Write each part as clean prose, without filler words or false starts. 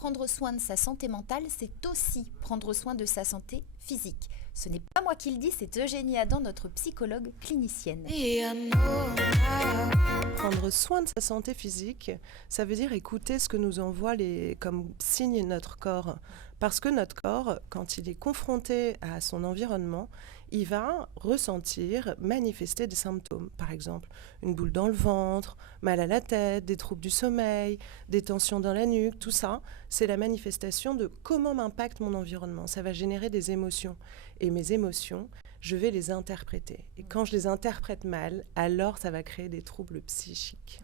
prendre soin de sa santé mentale, c'est aussi prendre soin de sa santé physique. Ce n'est pas moi qui le dis, c'est Eugénie Adam, notre psychologue clinicienne. Prendre soin de sa santé physique, ça veut dire écouter ce que nous envoie comme signe notre corps. Parce que notre corps, quand il est confronté à son environnement, il va ressentir, manifester des symptômes. Par exemple, une boule dans le ventre, mal à la tête, des troubles du sommeil, des tensions dans la nuque, tout ça, c'est la manifestation de comment m'impacte mon environnement. Ça va générer des émotions. Et mes émotions, je vais les interpréter. Et quand je les interprète mal, alors ça va créer des troubles psychiques.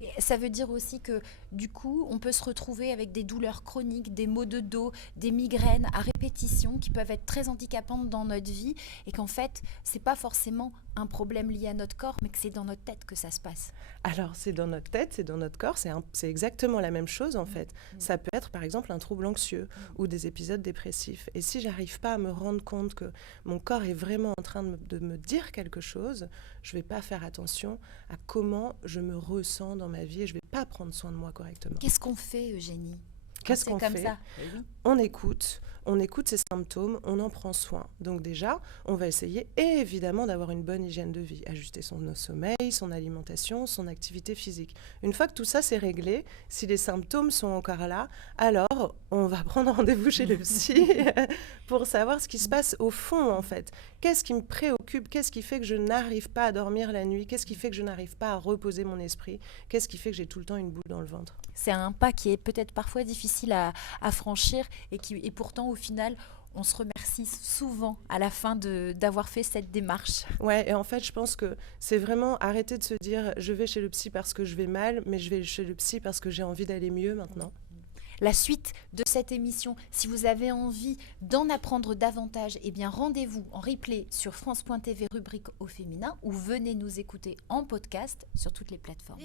Et ça veut dire aussi que du coup, on peut se retrouver avec des douleurs chroniques, des maux de dos, des migraines à répétition qui peuvent être très handicapantes dans notre vie et qu'en fait, c'est pas forcément un problème lié à notre corps, mais que c'est dans notre tête que ça se passe. Alors, c'est dans notre tête, c'est dans notre corps, c'est exactement la même chose en fait. Ça peut être par exemple un trouble anxieux ou des épisodes dépressifs. Et si j'arrive pas à me rendre compte que mon corps est vraiment en train de me dire quelque chose, je vais pas faire attention à comment je me ressens dans ma vie et je vais pas prendre soin de moi correctement. Qu'est-ce qu'on fait, Eugénie ? Qu'est-ce qu'on comme fait ? ça. On écoute ces symptômes, on en prend soin. Donc déjà, on va essayer évidemment d'avoir une bonne hygiène de vie, ajuster son sommeil, son alimentation, son activité physique. Une fois que tout ça c'est réglé, si les symptômes sont encore là, alors on va prendre rendez-vous chez le psy pour savoir ce qui se passe au fond en fait. Qu'est-ce qui me préoccupe ? Qu'est-ce qui fait que je n'arrive pas à dormir la nuit ? Qu'est-ce qui fait que je n'arrive pas à reposer mon esprit ? Qu'est-ce qui fait que j'ai tout le temps une boule dans le ventre ? C'est un pas qui est peut-être parfois difficile à franchir et pourtant au final on se remercie souvent à la fin d'avoir fait cette démarche. Ouais, et en fait je pense que c'est vraiment arrêter de se dire je vais chez le psy parce que je vais mal, mais je vais chez le psy parce que j'ai envie d'aller mieux maintenant. La suite de cette émission, si vous avez envie d'en apprendre davantage, eh bien rendez-vous en replay sur France.tv rubrique au féminin ou venez nous écouter en podcast sur toutes les plateformes.